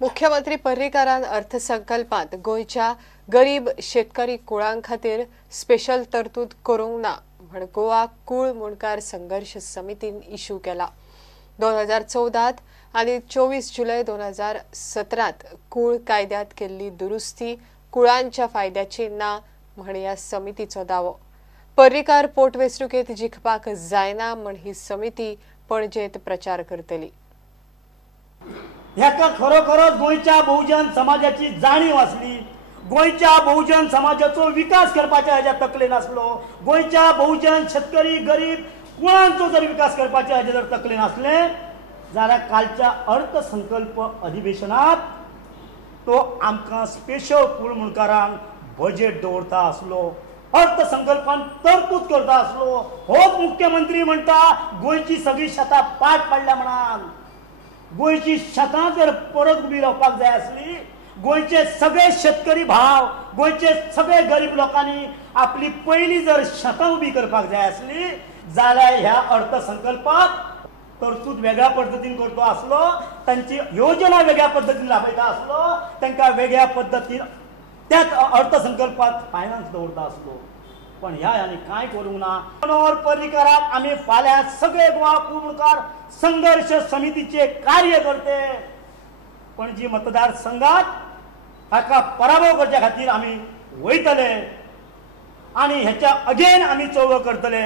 मुख्यमंत्री पर्रीकारान अर्थसंकल्पात गोयच्या गरीब शेतकरी कुळां खातीर स्पेशल तरतूद करूंक ना म्हण गोवा कुळ मुणकार संघर्ष समितीन इश्यू केला। 2014 आनी 24 जुलै 2017 कुळ कायद्यात केल्ली दुरुस्ती कुळांच्या फायद्याची ना म्हण ह्या समितीचो दावो। पर्रीकार पोटवेंचणुकेंत जिखपाक जायना म्हण ही समिती पणजेंत प्रचार करतली। ह्याका खरोखरच गोयच्या बहुजन समाजाची जाणीव असली, गोयच्या बहुजन समाजाचो विकास करपाच्या हेच्या तकलेन असलो, गोयच्या बहुजन शेतकरी गरीब कुळांचो जर विकास करपाच्या हेचे जर तकलेन असले जाल्यार कालच्या अर्थसंकल्प अधिवेशनात तो आमकां स्पेशल कुळ मुणकारांक बजेट दवरता असलो, अर्थसंकल्पान तरतूद करता असलो। होच मुख्यमंत्री म्हणटा गोयची सगळी शेतां पाट पडल्या म्हणान। गोयची शेतां जर परत उबी रावपाक जाय असली, गोयचे सगळे शेतकरी भाव, गोयचे सगळे गरीब लोकांनी आपली पहिली जर शेतां उबी करपाक जाय असली जाल्यार ह्या अर्थसंकल्पात तरतूद वेगळ्या पद्धतीन करतो असलो, तांची योजना वेगळ्या पद्धतीन राबयता असलो, तांकां वेगळ्या पद्धतीन त्याच अर्थसंकल्पात फायनान्स दवरता असलो, पण ह्या यांनी काय करूंक ना। मनोहर पर्रीकाराक आमी फाल्यां सगळे गोवा कुळ मुणकार संघर्ष समितीचे कार्यकर्ते पणजी मतदारसंघात हाका पराभव करच्या खातीर आमी वयतले आनी हेच्या अगेन आमी चळवळ करतले।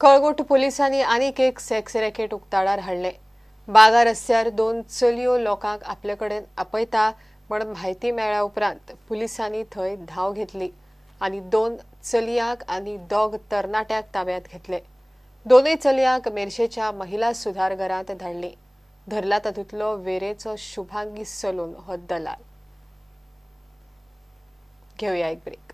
कळंगूट पुलिसांनी आनीक एक सेक्स रॅकेट उक्ताडार हाडले। बागा रस्त्यार 2 चलयो लोकांक आपले कडेन आपयता म्हण म्हायती मेळ्ळ्या उपरांत पुलिसांनी थंय धांव घेतली आनी 2 चलयांक आनी 2 तरणाट्यांक ताब्यांत घेतले। दोनूय चलयांक मेर्शेच्या महिला सुधार घरांत धाडली। धरला तातूंतलो वेरेचो शुभांगी सलून हो दलाल। घेवया एक ब्रेक।